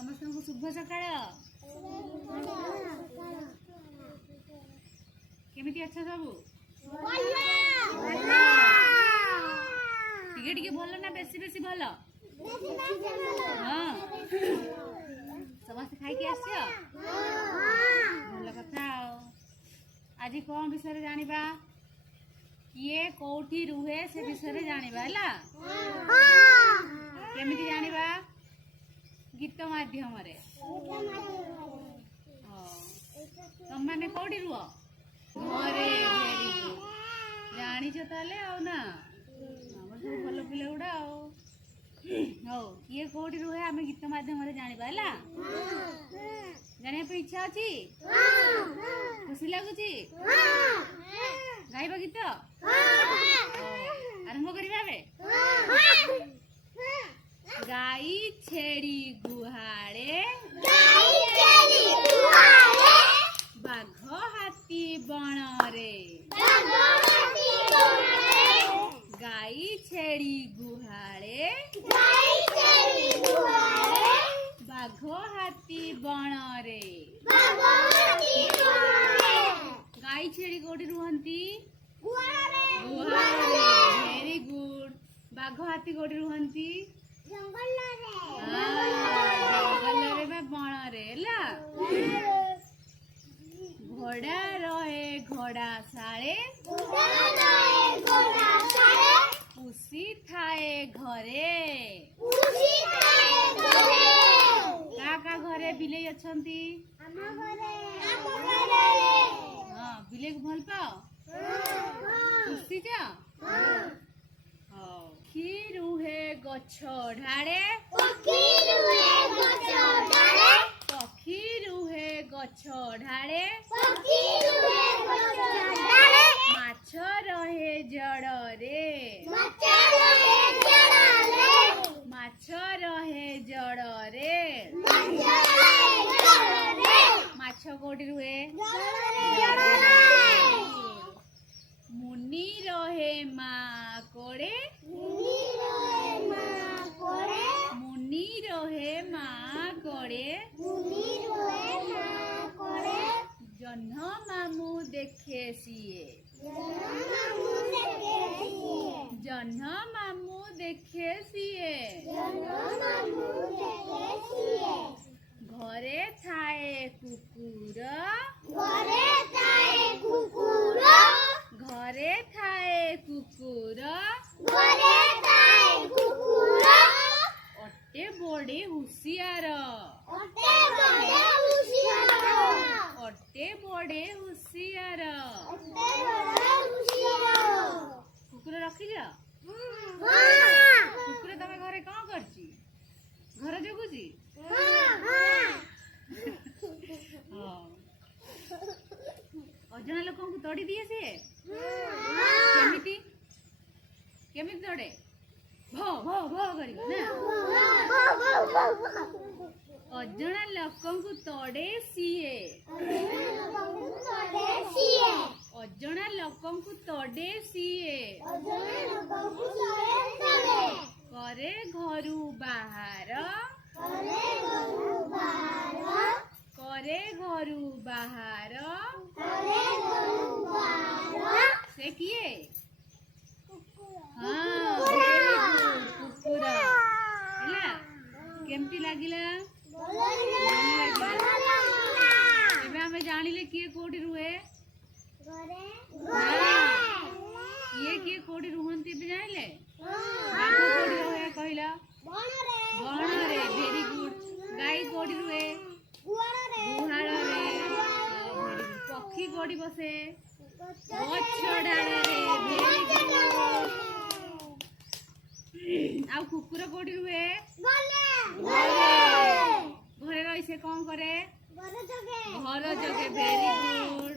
समस्त को शुभ सकाळ केमिति अच्छा सब टिके टिके भल ना बेसी बेसी भल हाँ समस्त खाई के आसियो भल कथा आज कौन विषय जानिबा किए कोठी रुहे से विषय जानिबा हला केमिति जानिबा गीत माध्यम रे तुम माने कोठी रुह घरे जानी ताले आ ना हमर सब भल पिले उडा हो किए कोठी रुहे आमे गीत माध्यम रे जानिबा हला जाने पे इच्छा अछि खुशी लागुची गाइबा गीत आरंभ करिबा बे गाई छेड़ी गुहाड़े बाघ हाथी बणरे गाई छेड़ी गुहाड़े बाघ हाथी बणरे गाई छेड़ी कोठी रुहंती गुहाड़े वेरी गुड बाघ हाथी कोठी रुहंती जंगल रे बा बण रे ला घोड़ा रहे घोड़ा साले पुसी थाए घरे का घरे बिलेई अछंती हाँ बिलेई को भल पाओ पुसी जा पक्षी रुहे गछ ढाड़े पक्षी रुहे गछ ढाड़े माछ रहे जड़रे माछ रहे जड़रे माछ कोठी रुहे मुनि रहे माँ कोड़े मुनि रहे माँ कोड़े जन्ह मामू देखे सिए जन्ह मामू देखे सिए घरे थाए कुकुर घरे थाए कुकुर अटे बड़े हुशियार अटे बड़े हुशियार कुकुर रखी जा कुकुर तमे घरे कौन करची घर जगुची अजना लोक को तोड़ी दिए से केमिति केमिति तोड़े भो भो भो करिबो ना अजना लोक को तोड़े सिए अजना लोक को तोड़े सिए करे घरु बाहर करे घरु बाहर से किए हाँ कुकुर हैला केमती लागिला एबे हमें जानिले किए कोठी रुहे ये किए कोठी रुहंती भी जानिले बाघ कोठी रुहे कहिला बण रे वेरी गुड गाई कोठी रुहे गुहाड़ रे पक्षी कोठी बसे गछ डाल रे वेरी गुड आ कुकुर कोठी रुहे घरे रही से कौन करे घर जगे वेरी गुड